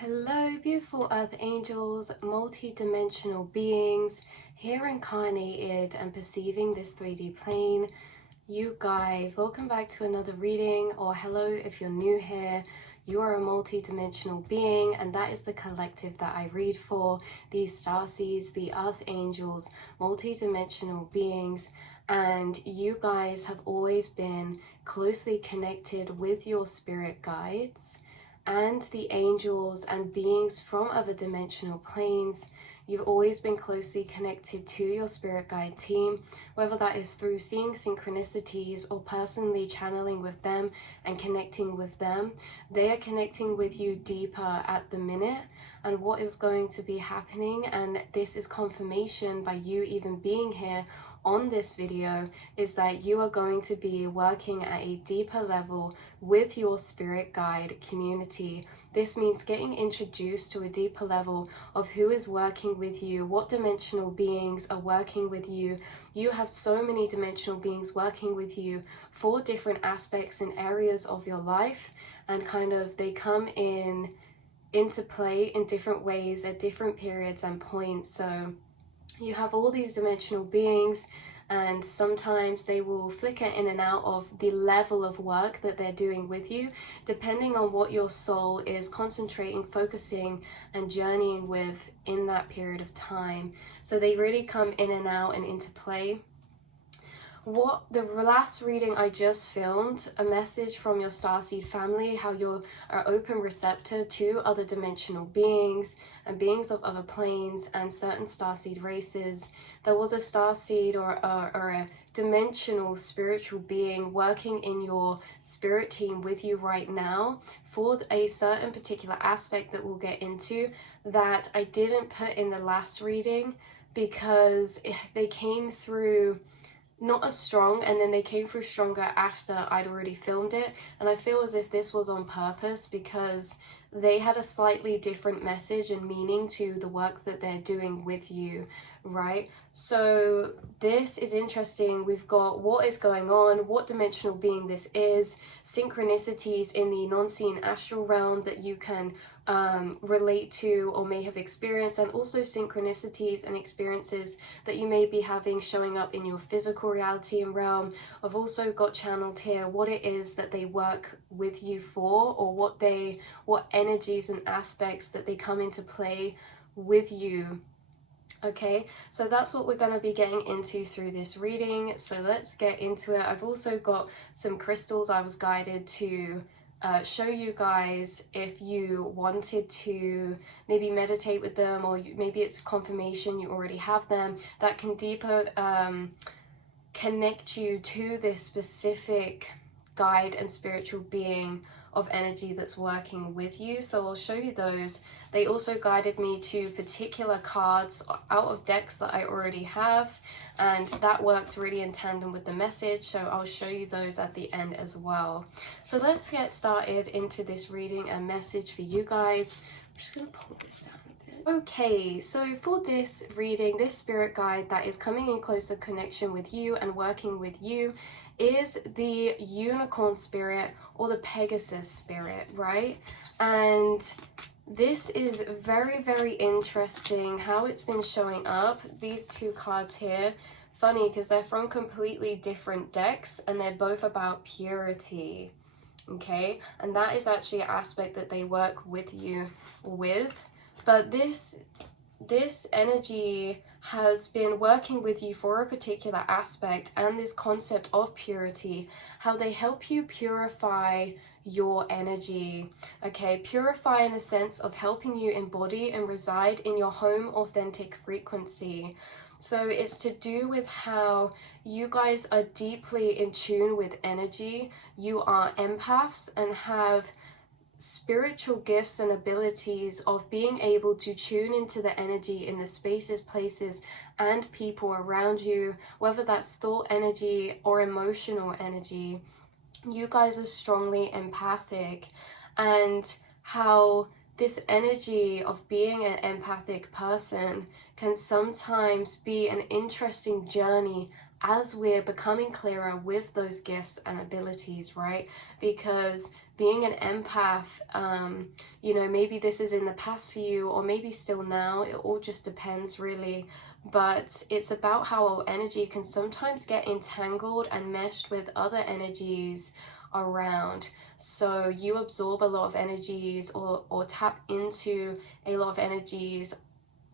Hello, beautiful earth angels, multi-dimensional beings, here incarnated and perceiving this 3D plane. You guys, welcome back to another reading, or hello if you're new here. You are a multi-dimensional being, and that is the collective that I read for, these starseeds, the earth angels, multi-dimensional beings. And you guys have always been closely connected with your spirit guides and the angels and beings from other dimensional planes. You've always been closely connected to your spirit guide team, whether that is through seeing synchronicities or personally channeling with them and connecting with them. They are connecting with you deeper at the minute and what is going to be happening, and this is confirmation by you even being here on this video, is that you are going to be working at a deeper level with your spirit guide community. This means getting introduced to a deeper level of who is working with you, what dimensional beings are working with you. You have so many dimensional beings working with you for different aspects and areas of your life, and kind of they come into play in different ways at different periods and points. So you have all these dimensional beings, and sometimes they will flicker in and out of the level of work that they're doing with you, depending on what your soul is concentrating, focusing, and journeying with in that period of time. So they really come in and out and into play. What the last reading I just filmed, a message from your starseed family, how you're an open receptor to other dimensional beings and beings of other planes and certain starseed races. There was a starseed or a dimensional spiritual being working in your spirit team with you right now for a certain particular aspect that we'll get into, that I didn't put in the last reading because they came through not as strong, and then they came through stronger after I'd already filmed it. And I feel as if this was on purpose because they had a slightly different message and meaning to the work that they're doing with you, right? So this is interesting. We've got what is going on, what dimensional being this is, synchronicities in the non-seen astral realm that you can relate to or may have experienced, and also synchronicities and experiences that you may be having showing up in your physical reality and realm. I've also got channeled here what it is that they work with you for, or what energies and aspects that they come into play with you. Okay, so that's what we're going to be getting into through this reading, so let's get into it. I've also got some crystals I was guided to show you guys if you wanted to maybe meditate with them, or maybe it's confirmation you already have them, that can deeper connect you to this specific guide and spiritual being of energy that's working with you. So I'll show you those. They also guided me to particular cards out of decks that I already have, and that works really in tandem with the message, so I'll show you those at the end as well. So let's get started into this reading and message for you guys. I'm just going to pull this down a bit. Okay, so for this reading, this spirit guide that is coming in closer connection with you and working with you is the unicorn spirit, or the Pegasus spirit, right? And this is very, very interesting how it's been showing up. These two cards here, funny because they're from completely different decks and they're both about purity, okay? And that is actually an aspect that they work with you with. But this energy has been working with you for a particular aspect, and this concept of purity, how they help you purify your energy, okay? Purify in a sense of helping you embody and reside in your home authentic frequency. So it's to do with how you guys are deeply in tune with energy. You are empaths and have spiritual gifts and abilities of being able to tune into the energy in the spaces, places, and people around you, whether that's thought energy or emotional energy. You guys are strongly empathic, and how this energy of being an empathic person can sometimes be an interesting journey as we're becoming clearer with those gifts and abilities, right? Because being an empath, you know, maybe this is in the past for you, or maybe still now. It all just depends, really. But it's about how our energy can sometimes get entangled and meshed with other energies around. So you absorb a lot of energies, or tap into a lot of energies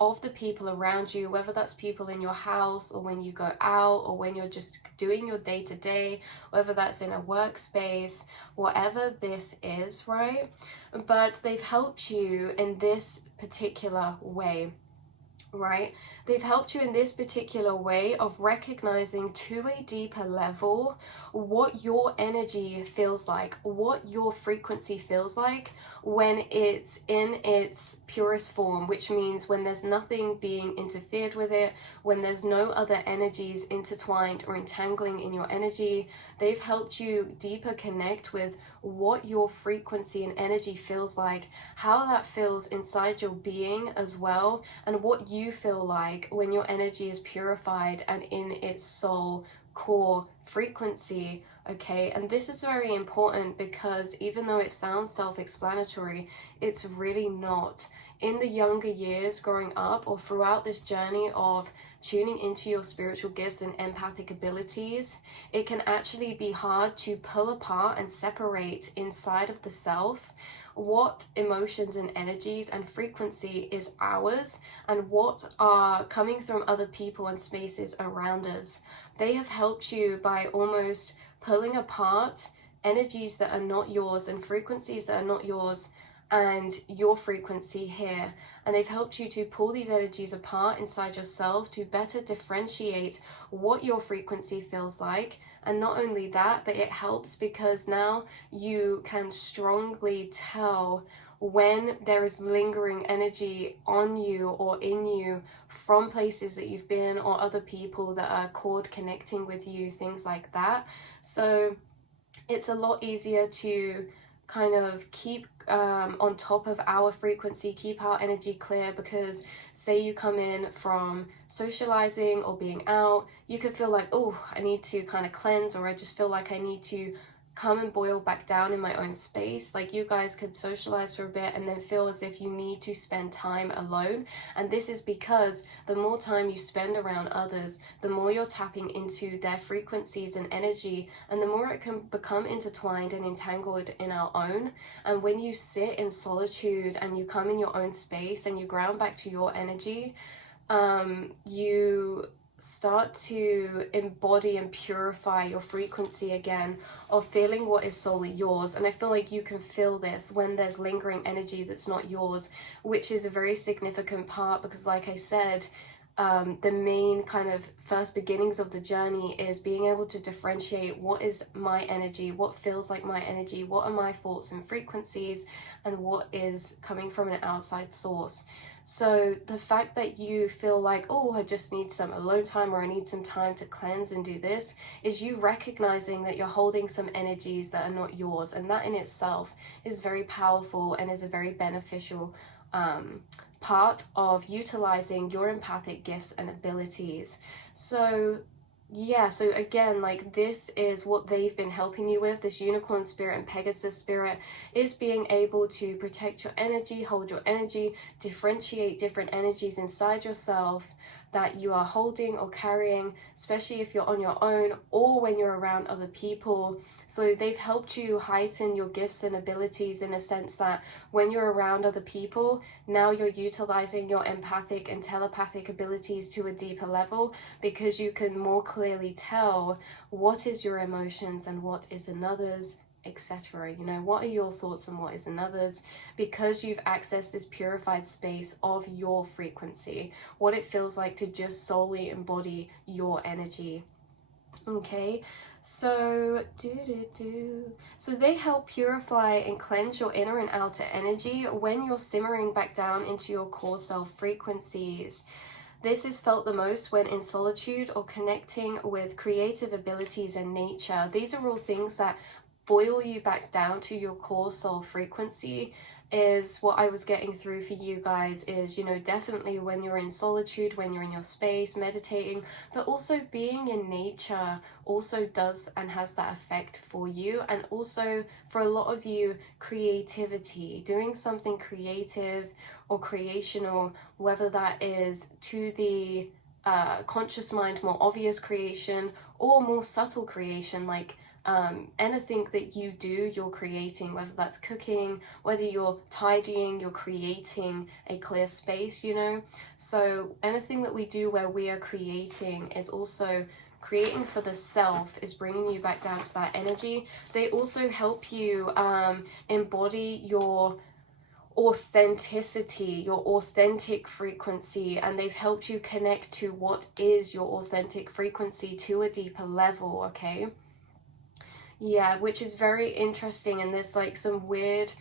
of the people around you, whether that's people in your house, or when you go out, or when you're just doing your day-to-day, whether that's in a workspace, whatever this is, right? But they've helped you in this particular way, right? They've helped you in this particular way of recognizing to a deeper level what your energy feels like, what your frequency feels like when it's in its purest form, which means when there's nothing being interfered with it, when there's no other energies intertwined or entangling in your energy. They've helped you deeper connect with what your frequency and energy feels like, how that feels inside your being as well, and what you feel like when your energy is purified and in its soul core frequency. Okay, and this is very important, because even though it sounds self-explanatory, it's really not. In the younger years growing up, or throughout this journey of tuning into your spiritual gifts and empathic abilities, it can actually be hard to pull apart and separate inside of the self what emotions and energies and frequency is ours, and what are coming from other people and spaces around us. They have helped you by almost pulling apart energies that are not yours and frequencies that are not yours, and your frequency here. And they've helped you to pull these energies apart inside yourself to better differentiate what your frequency feels like. And not only that, but it helps because now you can strongly tell when there is lingering energy on you or in you from places that you've been, or other people that are cord connecting with you, things like that. So it's a lot easier to kind of keep on top of our frequency, keep our energy clear, because say you come in from socializing or being out, you could feel like, oh, I need to kind of cleanse, or I just feel like I need to come and boil back down in my own space. Like, you guys could socialize for a bit and then feel as if you need to spend time alone. And this is because the more time you spend around others, the more you're tapping into their frequencies and energy, and the more it can become intertwined and entangled in our own. And when you sit in solitude and you come in your own space and you ground back to your energy, you start to embody and purify your frequency again of feeling what is solely yours. And I feel like you can feel this when there's lingering energy that's not yours, which is a very significant part, because like I said, the main kind of first beginnings of the journey is being able to differentiate what is my energy, what feels like my energy, what are my thoughts and frequencies, and what is coming from an outside source. So the fact that you feel like, oh, I just need some alone time, or I need some time to cleanse and do this, is you recognizing that you're holding some energies that are not yours. And that in itself is very powerful and is a very beneficial part of utilizing your empathic gifts and abilities. So yeah, so again, like, this is what they've been helping you with. This unicorn spirit and Pegasus spirit is being able to protect your energy, hold your energy, differentiate different energies inside yourself that you are holding or carrying, especially if you're on your own or when you're around other people. So they've helped you heighten your gifts and abilities in a sense that when you're around other people, now you're utilizing your empathic and telepathic abilities to a deeper level, because you can more clearly tell what is your emotions and what is another's, etc. You know, what are your thoughts and what is another's, because you've accessed this purified space of your frequency, what it feels like to just solely embody your energy. Okay, so so they help purify and cleanse your inner and outer energy when you're simmering back down into your core self frequencies. This is felt the most when in solitude or connecting with creative abilities and nature. These are all things that boil you back down to your core soul frequency is what I was getting through for you guys is, you know, definitely when you're in solitude, when you're in your space, meditating, but also being in nature also does and has that effect for you. And also for a lot of you, creativity, doing something creative or creational, whether that is to the conscious mind, more obvious creation, or more subtle creation, like anything that you do, you're creating, whether that's cooking, whether you're tidying, you're creating a clear space, you know. So anything that we do where we are creating is also creating for the self, is bringing you back down to that energy. They also help you embody your authenticity, your authentic frequency, and they've helped you connect to what is your authentic frequency to a deeper level, okay? Yeah, which is very interesting, and there's like some weird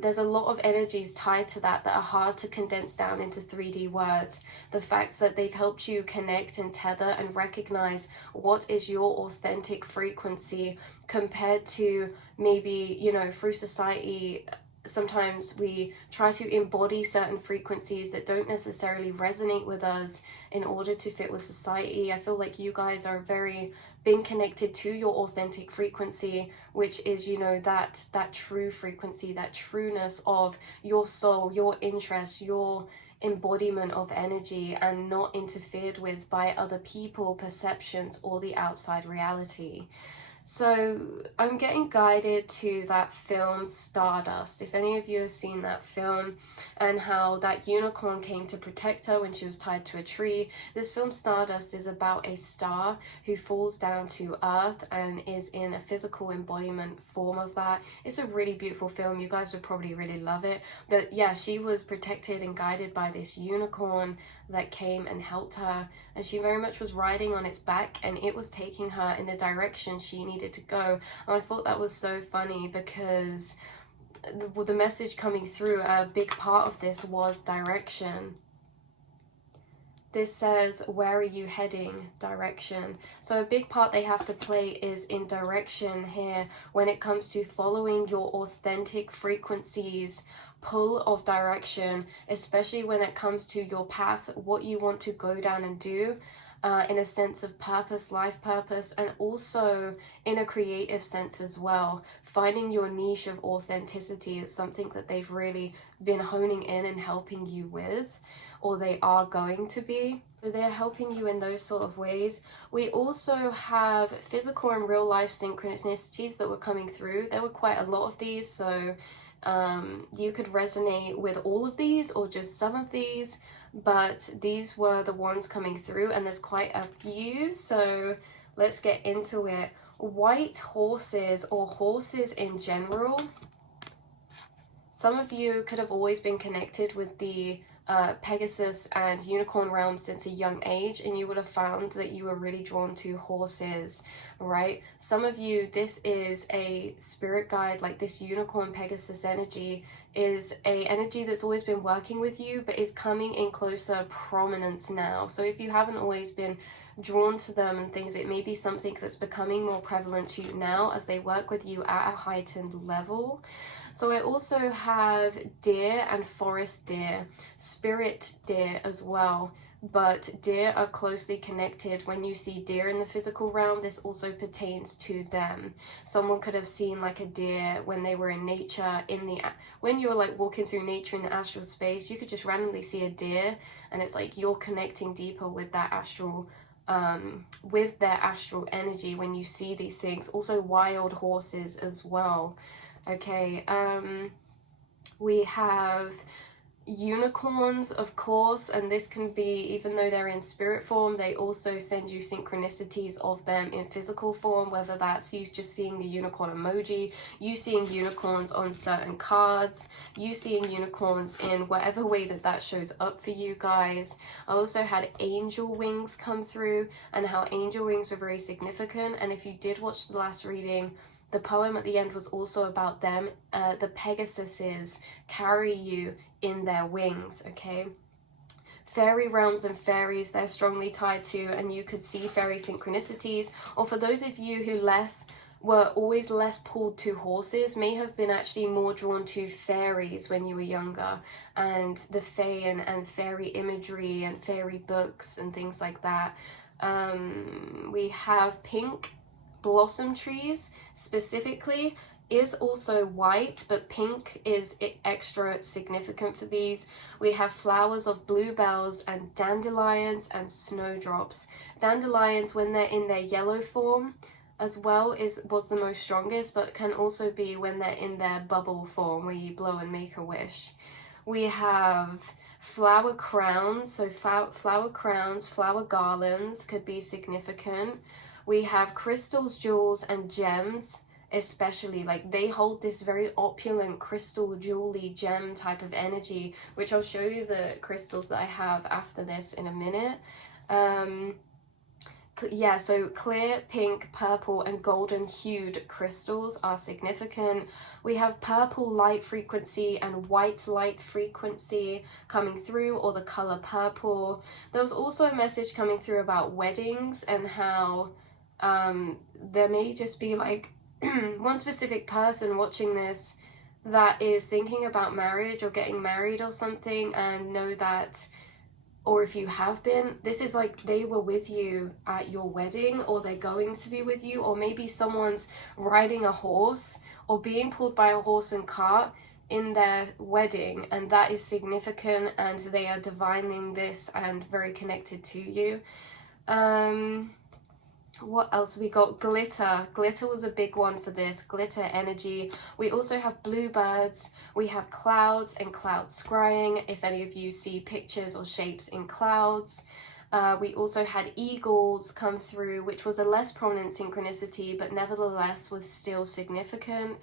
there's a lot of energies tied to that are hard to condense down into 3D words. The fact that they've helped you connect and tether and recognize what is your authentic frequency compared to maybe, you know, through society, sometimes we try to embody certain frequencies that don't necessarily resonate with us in order to fit with society. I feel like you guys are very being connected to your authentic frequency, which is, you know, that true frequency, that trueness of your soul, your interest, your embodiment of energy, and not interfered with by other people, perceptions, or the outside reality. So I'm getting guided to that film Stardust. If any of you have seen that film, and how that unicorn came to protect her when she was tied to a tree. This film Stardust is about a star who falls down to earth and is in a physical embodiment form of that. It's a really beautiful film. You guys would probably really love it. But yeah, she was protected and guided by this unicorn that came and helped her, and she very much was riding on its back, and it was taking her in the direction she needed to go. And I thought that was so funny because the message coming through, a big part of this was direction. This says, where are you heading? Direction. So a big part they have to play is in direction here when it comes to following your authentic frequencies, pull of direction, especially when it comes to your path, what you want to go down and do. In a sense of purpose, life purpose, and also in a creative sense as well. Finding your niche of authenticity is something that they've really been honing in and helping you with, or they are going to be. So they're helping you in those sort of ways. We also have physical and real life synchronicities that were coming through. There were quite a lot of these, so you could resonate with all of these or just some of these, but these were the ones coming through, and there's quite a few, so let's get into it. White horses, or horses in general. Some of you could have always been connected with the Pegasus and unicorn realm since a young age, and you would have found that you were really drawn to horses, right? Some of you, this is a spirit guide, like this unicorn Pegasus energy is a energy that's always been working with you, but is coming in closer prominence now. So if you haven't always been drawn to them and things, it may be something that's becoming more prevalent to you now as they work with you at a heightened level. So I also have deer and forest deer, spirit deer as well, but deer are closely connected. When you see deer in the physical realm, this also pertains to them. Someone could have seen like a deer when they were in nature, when you were like walking through nature in the astral space, you could just randomly see a deer, and it's like you're connecting deeper with that astral with their astral energy when you see these things. Also wild horses as well. Okay, we have unicorns, of course, and this can be, even though they're in spirit form, they also send you synchronicities of them in physical form, whether that's you just seeing the unicorn emoji, you seeing unicorns on certain cards, you seeing unicorns in whatever way that shows up for you guys. I also had angel wings come through, and how angel wings were very significant. And if you did watch the last reading, the poem at the end was also about them. The Pegasuses carry you in their wings, okay? Fairy realms and fairies, they're strongly tied to, and you could see fairy synchronicities. Or for those of you who less were always less pulled to horses, may have been actually more drawn to fairies when you were younger, and the fae and fairy imagery and fairy books and things like that. We have pink blossom trees specifically is also white, but pink is extra significant for these. We have flowers of bluebells and dandelions and snowdrops. Dandelions, when they're in their yellow form as well, was the most strongest, but can also be when they're in their bubble form where you blow and make a wish. We have flower crowns, so flower crowns, flower garlands could be significant. We have crystals, jewels, and gems, especially, like they hold this very opulent crystal, jewelry, gem type of energy, which I'll show you the crystals that I have after this in a minute. Yeah, so clear, pink, purple, and golden hued crystals are significant. We have purple light frequency and white light frequency coming through, or the color purple. There was also a message coming through about weddings and how there may just be like one specific person watching this that is thinking about marriage or getting married or something, and know that, or if you have been, this is like they were with you at your wedding, or they're going to be with you, or maybe someone's riding a horse or being pulled by a horse and cart in their wedding, and that is significant, and they are divining this and very connected to you. What else we got? Glitter. Glitter was a big one for this. Glitter energy. We also have bluebirds. We have clouds and cloud scrying, if any of you see pictures or shapes in clouds. We also had eagles come through, which was a less prominent synchronicity, but nevertheless was still significant.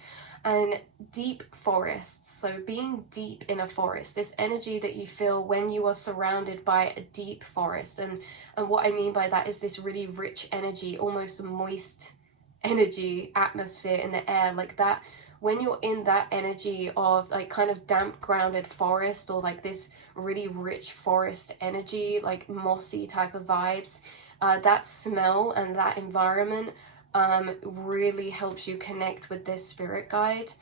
And deep forests, so being deep in a forest, this energy that you feel when you are surrounded by a deep forest. And what I mean by that is this really rich energy, almost moist energy, atmosphere in the air, like that. When you're in that energy of like kind of damp grounded forest, or like this really rich forest energy, like mossy type of vibes, that smell and that environment really helps you connect with this spirit guide.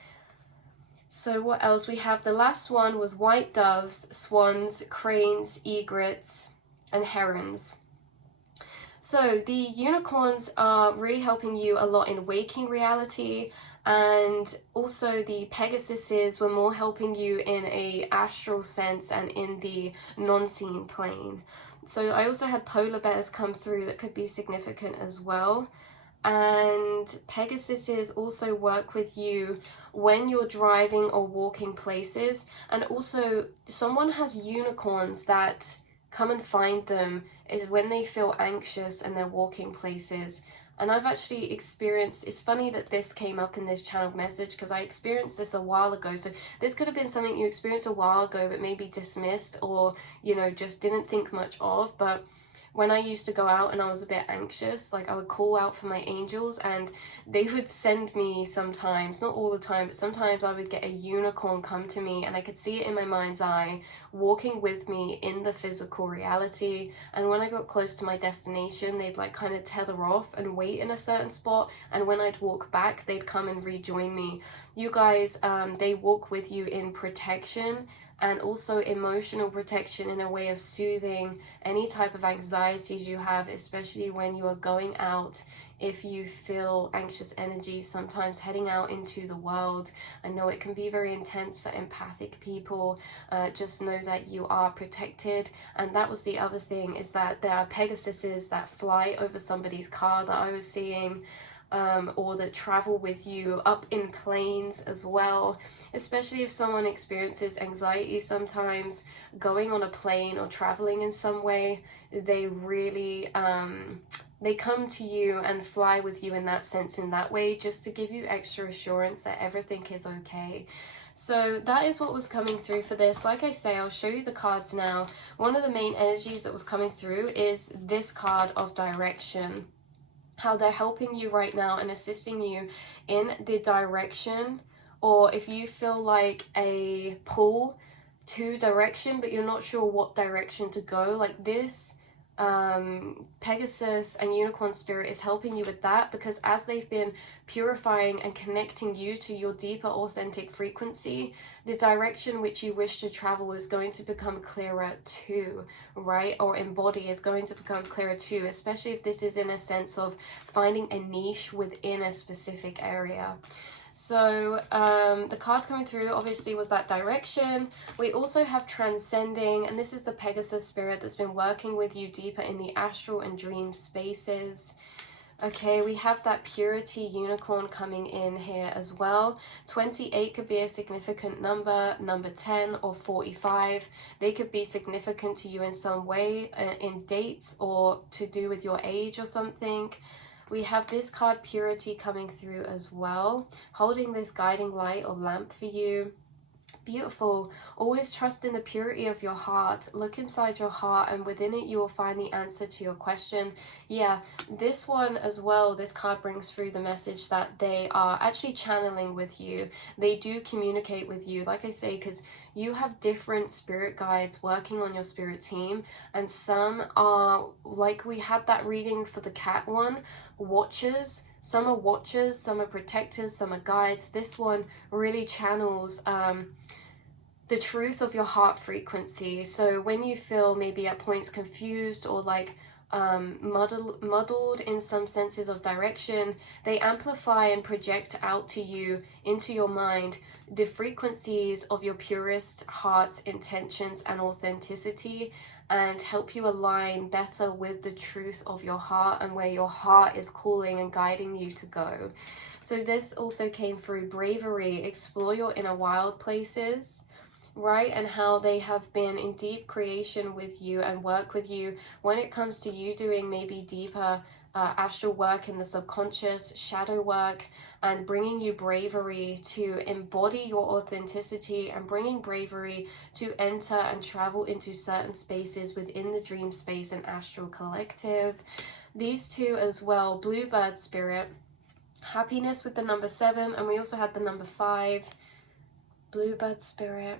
So what else? We have the last one was white doves, swans, cranes, egrets, and herons. So the unicorns are really helping you a lot in waking reality, and also the Pegasuses were more helping you in a astral sense and in the non-seen plane. So I also had polar bears come through that could be significant as well. And Pegasuses also work with you when you're driving or walking places, and also someone has unicorns that come and find them is when they feel anxious and they're walking places. And I've actually experienced, it's funny that this came up in this channeled message, because I experienced this a while ago. So this could have been something you experienced a while ago but maybe dismissed, or you know, just didn't think much of. But when I used to go out and I was a bit anxious, like I would call out for my angels, and they would send me sometimes, not all the time, but sometimes I would get a unicorn come to me, and I could see it in my mind's eye, walking with me in the physical reality. And when I got close to my destination, they'd like kind of tether off and wait in a certain spot, and when I'd walk back, they'd come and rejoin me. You guys, they walk with you in protection, and also emotional protection, in a way of soothing any type of anxieties you have, especially when you are going out. If you feel anxious energy, sometimes heading out into the world, I know it can be very intense for empathic people. Just know that you are protected. And that was the other thing, is that there are Pegasuses that fly over somebody's car that I was seeing, or that travel with you up in planes as well. Especially if someone experiences anxiety sometimes, going on a plane or traveling in some way, they really, they come to you and fly with you in that sense, in that way, just to give you extra assurance that everything is okay. So that is what was coming through for this. Like I say, I'll show you the cards now. One of the main energies that was coming through is this card of direction. How they're helping you right now and assisting you in the direction, or if you feel like a pull to direction but you're not sure what direction to go, like this Pegasus and Unicorn Spirit is helping you with that, because as they've been purifying and connecting you to your deeper authentic frequency, the direction which you wish to travel is going to become clearer too, right? Or embody is going to become clearer too, especially if this is in a sense of finding a niche within a specific area. So the cards coming through obviously was that direction. We also have transcending, and this is the Pegasus spirit that's been working with you deeper in the astral and dream spaces. Okay, we have that purity unicorn coming in here as well. 28 could be a significant number, number 10 or 45. They could be significant to you in some way, in dates or to do with your age or something. We have this card, purity, coming through as well, holding this guiding light or lamp for you. Beautiful. Always trust in the purity of your heart. Look inside your heart, and within it you will find the answer to your question. Yeah, this one as well, this card brings through the message that they are actually channeling with you. They do communicate with you, like I say, because you have different spirit guides working on your spirit team, and some are, like we had that reading for the cat one, watchers. Some are watchers, some are protectors, some are guides. This one really channels the truth of your heart frequency. So when you feel maybe at points confused or like muddled in some senses of direction, they amplify and project out to you into your mind the frequencies of your purest heart's intentions and authenticity, and help you align better with the truth of your heart and where your heart is calling and guiding you to go. So this also came through bravery. Explore your inner wild places, right? And how they have been in deep creation with you and work with you when it comes to you doing maybe deeper astral work in the subconscious, shadow work, and bringing you bravery to embody your authenticity, and bringing bravery to enter and travel into certain spaces within the dream space and astral collective. These two as well, bluebird spirit, happiness with the number 7, and we also had the number 5, bluebird spirit,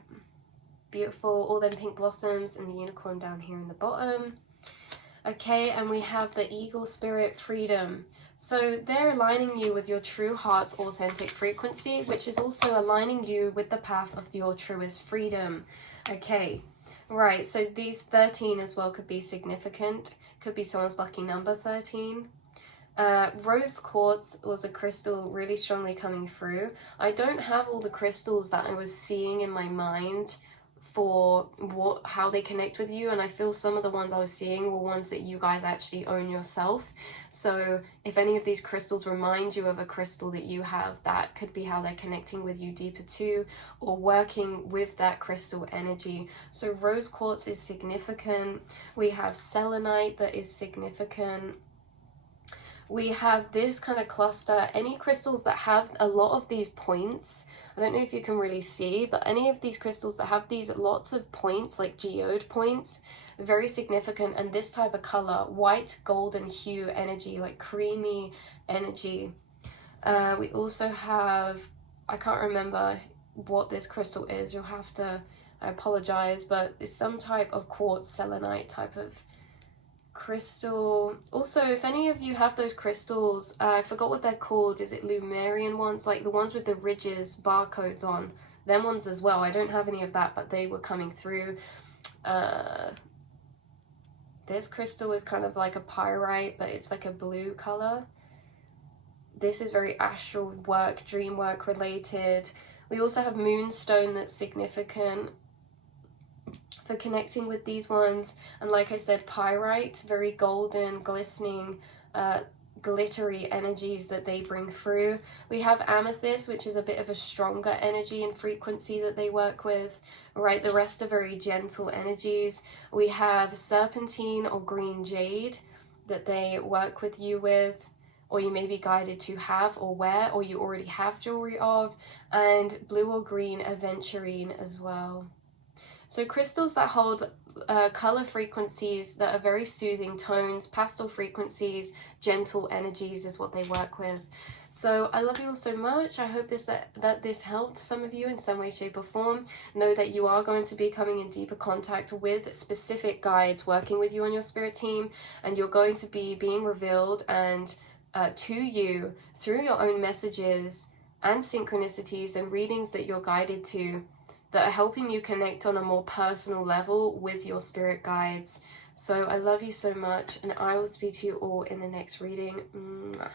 beautiful, all them pink blossoms and the unicorn down here in the bottom. Okay, and we have the eagle spirit, freedom. So they're aligning you with your true heart's authentic frequency, which is also aligning you with the path of your truest freedom. Okay, right, so these 13 as well could be significant. Could be someone's lucky number, 13. Rose quartz was a crystal really strongly coming through. I don't have all the crystals that I was seeing in my mind for how they connect with you, and I feel some of the ones I was seeing were ones that you guys actually own yourself. So if any of these crystals remind you of a crystal that you have, that could be how they're connecting with you deeper too, or working with that crystal energy. So rose quartz is significant. We have selenite that is significant. We have this kind of cluster, any crystals that have a lot of these points. I don't know if you can really see, but any of these crystals that have these lots of points, like geode points, very significant. And this type of color, white golden hue energy, like creamy energy. We also have, I can't remember what this crystal is, you'll have to, I apologize, but it's some type of quartz selenite type of crystal. Also, if any of you have those crystals, I forgot what they're called. Is it Lumerian ones, like the ones with the ridges, barcodes on them ones as well? I don't have any of that, but they were coming through. This crystal is kind of like a pyrite, but it's like a blue color. This is very astral work, dream work related. We also have moonstone that's significant for connecting with these ones, and like I said, pyrite, very golden, glistening, glittery energies that they bring through. We have amethyst, which is a bit of a stronger energy and frequency that they work with, right? The rest are very gentle energies. We have serpentine or green jade that they work with you with, or you may be guided to have or wear, or you already have jewelry of, and blue or green aventurine as well. So crystals that hold color frequencies that are very soothing tones, pastel frequencies, gentle energies is what they work with. So I love you all so much. I hope that this helped some of you in some way, shape or form. Know that you are going to be coming in deeper contact with specific guides working with you on your spirit team, and you're going to be being revealed and to you through your own messages and synchronicities and readings that you're guided to, that are helping you connect on a more personal level with your spirit guides. So I love you so much, and I will speak to you all in the next reading. Mwah.